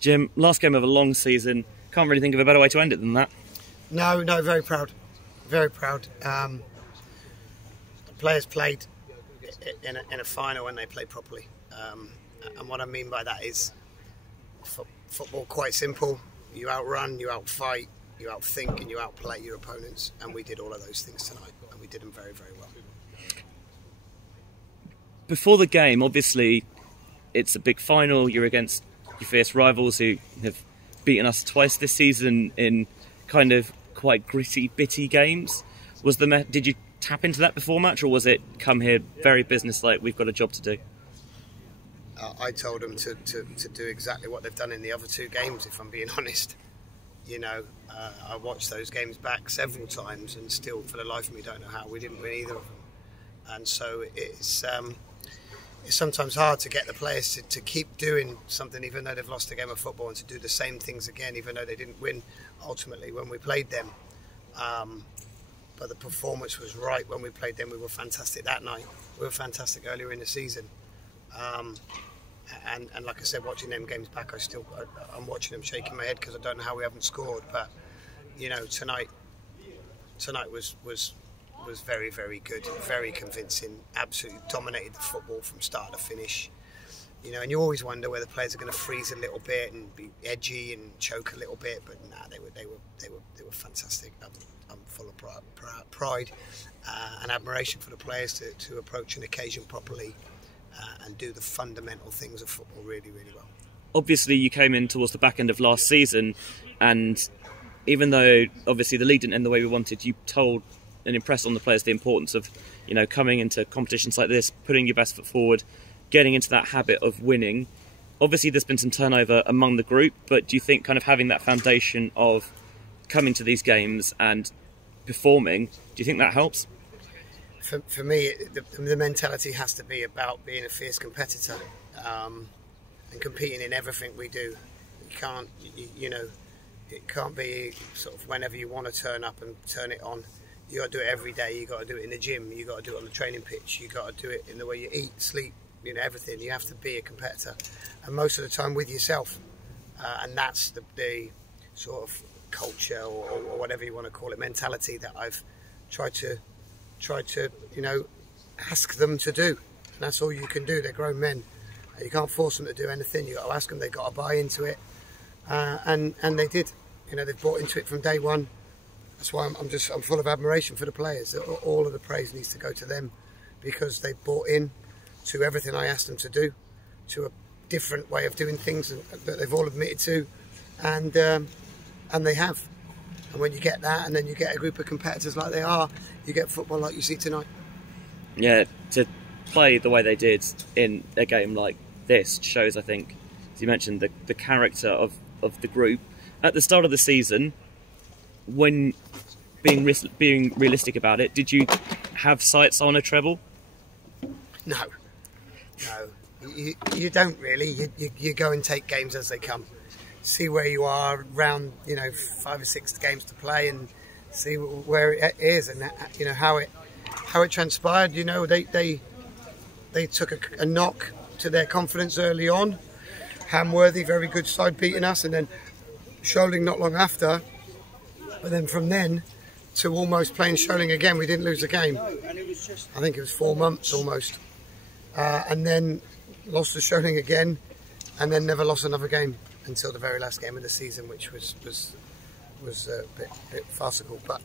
Jim, last game of a long season. Can't really think of a better way to end it than that. No, very proud. Very proud. The players played in a final and they played properly. And what I mean by that is football quite simple. You outrun, you outfight, you outthink and you outplay your opponents. And we did all of those things tonight and we did them very, very well. Before the game, obviously, it's a big final. You're against your fierce rivals who have beaten us twice this season in kind of quite gritty, bitty games. Did you tap into that before match, or was it come here very business-like, we've got a job to do? I told them to do exactly what they've done in the other two games, if I'm being honest. You know, I watched those games back several times and still, for the life of me, don't know how we didn't win either of them. And so it's sometimes hard to get the players to keep doing something even though they've lost a game of football, and to do the same things again even though they didn't win ultimately when we played them. But the performance was right when we played them. We were fantastic that night. We were fantastic earlier in the season. And like I said, watching them games back, I'm watching them shaking my head because I don't know how we haven't scored. But you know, tonight was very, very good, very convincing, absolutely dominated the football from start to finish. You know, and you always wonder whether players are going to freeze a little bit and be edgy and choke a little bit, but nah, they were fantastic. I'm full of pride and admiration for the players to approach an occasion properly and do the fundamental things of football really, really well. Obviously, you came in towards the back end of last season, and even though obviously the league didn't end the way we wanted, you told and impressed on the players the importance of, you know, coming into competitions like this, putting your best foot forward, getting into that habit of winning. Obviously, there's been some turnover among the group, but do you think kind of having that foundation of coming to these games and performing, do you think that helps? For me, the mentality has to be about being a fierce competitor and competing in everything we do. You can't, you know, it can't be sort of whenever you want to turn up and turn it on. You got to do it every day. You got to do it in the gym. You got to do it on the training pitch. You got to do it in the way you eat, sleep, you know, everything. You have to be a competitor, and most of the time with yourself. And that's the sort of culture or whatever you want to call it, mentality that I've tried to you know, ask them to do. And that's all you can do. They're grown men. You can't force them to do anything. You got to ask them. They've got to buy into it, and they did. You know, they've bought into it from day one. That's why I'm full of admiration for the players. All of the praise needs to go to them because they bought in to everything I asked them to do, to a different way of doing things that they've all admitted to, and they have. And when you get that, and then you get a group of competitors like they are, you get football like you see tonight. Yeah, to play the way they did in a game like this shows, I think, as you mentioned, the character of the group. At the start of the season, when being realistic about it, did you have sights on a treble? No, you don't really. You go and take games as they come, see where you are around, you know, 5 or 6 games to play, and see where it is, and you know how it transpired. You know, they took a knock to their confidence early on. Hamworthy, very good side, beating us, and then Sholing not long after. But then from then to almost playing Sholing again, we didn't lose a game. I think it was 4 months almost. And then lost to Sholing again, and then never lost another game until the very last game of the season, which was a bit farcical. But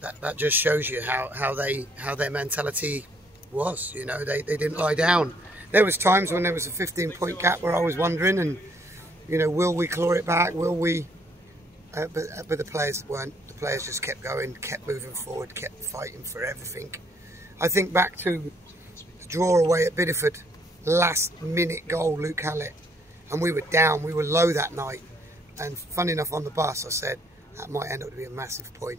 that just shows you how their mentality was. You know, they didn't lie down. There was times when there was a 15-point gap where I was wondering, and you know, will we claw it back? Will we? But the players weren't. The players just kept going, kept moving forward, kept fighting for everything. I think back to the draw away at Bideford, last minute goal, Luke Hallett, and we were down, we were low that night. And funny enough, on the bus, I said that might end up to be a massive point.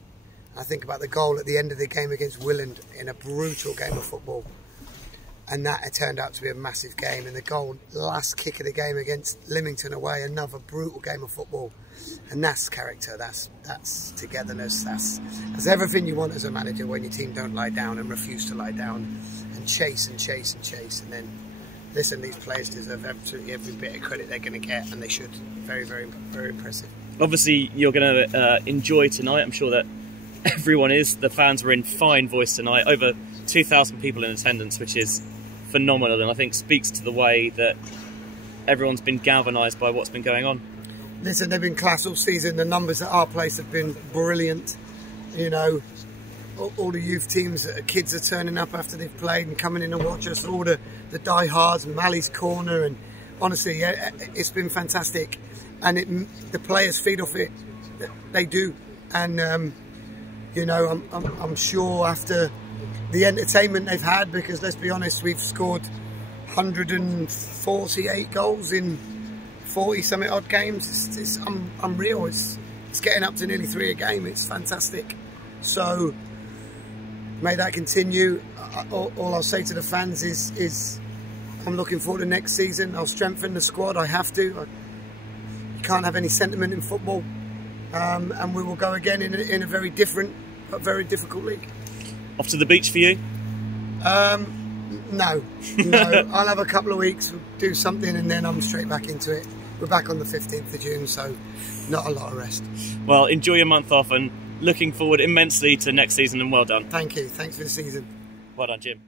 And I think about the goal at the end of the game against Willand in a brutal game of football, and that had turned out to be a massive game. And the goal, last kick of the game against Lymington away, another brutal game of football. And that's character, that's togetherness, that's everything you want as a manager when your team don't lie down and refuse to lie down and chase and chase and chase. And then listen, these players deserve absolutely every bit of credit they're going to get, and they should. Very, very, very impressive. Obviously, you're going to enjoy tonight. I'm sure that everyone is. The fans were in fine voice tonight. Over 2,000 people in attendance, which is phenomenal, and I think speaks to the way that everyone's been galvanised by what's been going on. Listen, they've been class all season. The numbers at our place have been brilliant. You know, all the youth teams, kids are turning up after they've played and coming in and watch us. All the diehards, Mally's Corner, and honestly, yeah, it's been fantastic. And the players feed off it. They do. And you know, I'm sure after the entertainment they've had, because let's be honest, we've scored 148 goals in 40-something odd games. It's unreal. It's getting up to nearly 3 a game. It's fantastic. So may that continue. All I'll say to the fans is I'm looking forward to next season. I'll strengthen the squad. I have to. You can't have any sentiment in football. And we will go again in a very different but very difficult league. Off to the beach for you? No. I'll have a couple of weeks, do something, and then I'm straight back into it. We're back on the 15th of June, so not a lot of rest. Well, enjoy your month off, and looking forward immensely to next season, and well done. Thank you. Thanks for the season. Well done, Jim.